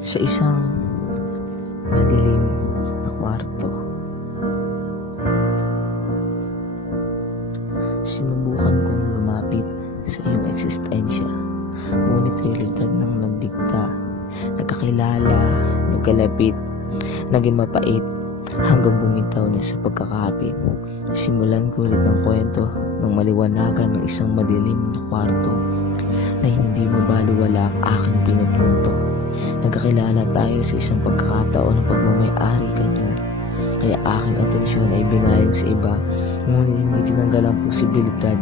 Sa isang madilim na kwarto, sinubukan kong lumapit sa iyong eksistensya, ngunit realidad ng nagdikta, nagkakilala, nagkalapit, naging mapait, hanggang bumitaw na sa pagkakapit. Simulan ko ulit ang kwento ng maliwanagan ng isang madilim na kwarto na hindi mo baliwala ang aking pinupunto. Nagkakilala tayo sa isang pagkakataon ng pagmamay-ari kanya, kaya aking atensyon ay binaling sa iba, ngunit hindi tinanggal ang posibilidad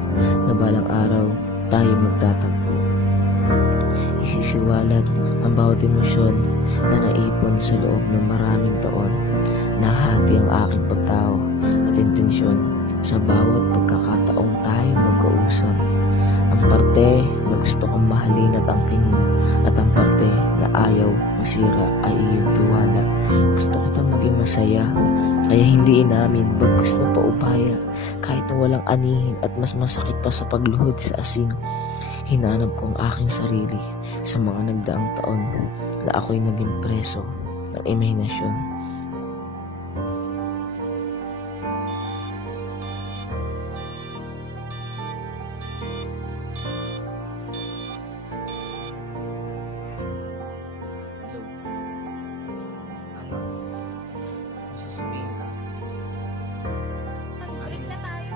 na balang araw tayo magtatagpo. Isisiwalat ang bawat emosyon na naipon sa loob ng maraming taon. Nahati ang aking pagtao at intensyon sa bawat pagkakataong tayo magkausap. Ang parte na gusto kong mahalin at angkinin, at ang parte na ayaw masira ay iyong tiwala. Gusto kitang maging masaya, kaya hindi inamin bagkus na paubaya. Kahit na walang anihin at mas masakit pa sa pagluhod sa asin, hinanap ko ang aking sarili sa mga nagdaang taon na ako'y naging preso ng imahinasyon. Balik na tayo.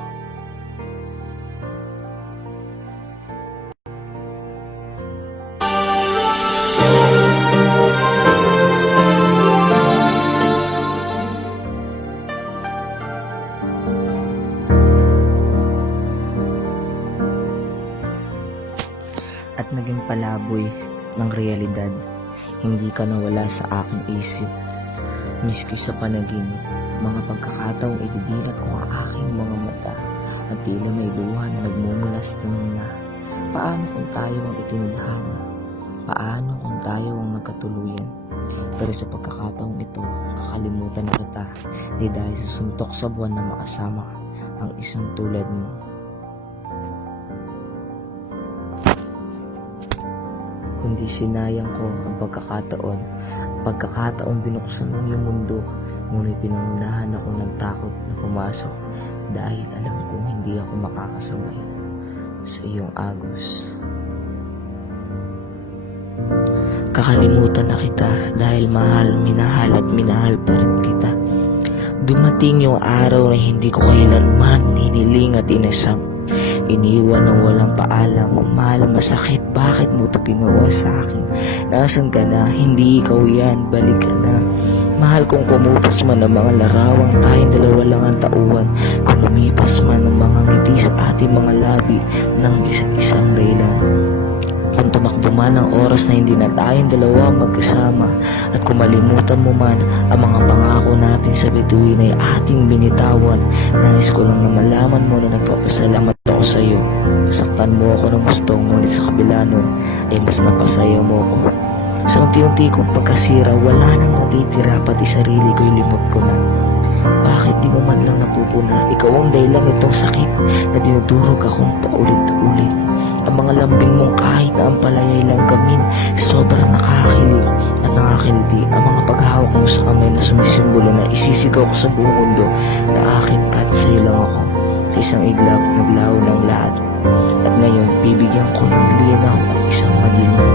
At naging palaboy ng realidad, hindi ka nawala sa aking isip. Miski sa panaginip, mga pagkakataong ididilat ko ang aking mga mata at tila may luha na nagmumulas na. Paano kung tayo ang itinadhana? Paano kung tayo ang magkatuluyan? Pero sa pagkakataong ito, kakalimutan na kita, di dahil sa suntok sa buwan na makasama ang isang tulad mo. Kundi sinayang ko ang pagkakataong binuksan mo yung mundo, ngunit pinangunahan ako ng takot na pumasok dahil alam kong hindi ako makakasabay sa iyong agos. Kakalimutan na kita dahil minahal at minahal pa rin kita. Dumating yung araw na hindi ko kailanman hiniling at inasam. Iniwan ng walang paalam. Mahal, masakit, bakit mo ito ginawa sa akin? Nasaan ka na? Hindi ikaw yan, balik ka na. Mahal, kung kumupas man ang mga larawang tayong dalawa lang ang tauhan, kung lumipas man ang mga ngiti sa ating mga labi ng isa't isang dahilan, kung tumakbo man ang oras na hindi na tayong dalawa magkasama, at kung malimutan mo man ang mga pangako natin sa bituin ay ating binitawan, nais ko lang na malaman mo na nagpapasalamat ako sa iyo. Saktan mo ako ng gusto, ngunit sa kabila nun ay mas napasaya mo ako. Sa unti-unti kong pagkasira, wala nang natitira, pati sarili ko'y limot ko na. Bakit di mo man lang napupuna? Ikaw ang dahilan nitong sakit na dinudurog akong paulit-ulit. Ang mga lambing mong kahit na ang palayay lang gamin, sobrang nakakakilig at nakakiliti. Ang mga paghawak mo sa kamay na sumisimbolo na isisigaw ko sa buong mundo na akin ka at sa'yo lang ako. Sa isang iglap, naglaho ng lahat. At ngayon, bibigyan ko ng linaw ang isang madilim.